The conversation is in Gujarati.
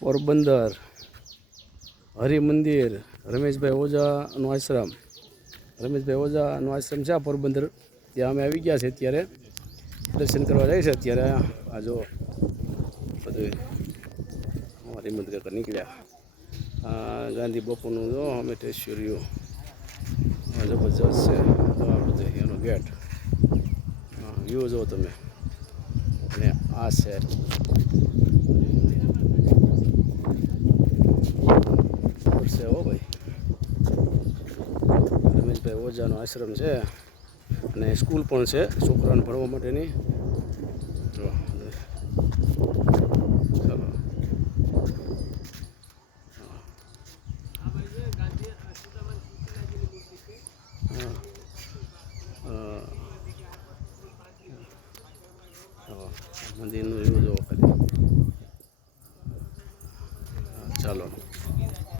પોરબંદર હરિમંદિર રમેશભાઈ ઓઝાનો આશ્રમ. રમેશભાઈ ઓઝાનો આશ્રમ છે આ પોરબંદર, ત્યાં અમે આવી ગયા છે. અત્યારે દર્શન કરવા જાય છે. અત્યારે આ જો બધું હરિમંદિર કાકા નીકળ્યા. આ ગાંધી બાપુનું જો અમે સ્ટેચ્યુ રહ્યું, જબરજસ્ત છે. આ બધું એનો ગેટ વ્યૂ જો તમે. અને આ છે હો ભાઈ, રમેશભાઈ ઓઝાનો આશ્રમ છે અને સ્કૂલ પણ છે છોકરાઓને ભણવા માટેની. ચાલો મંદિરનું એવું જો ખાલી. ચાલો.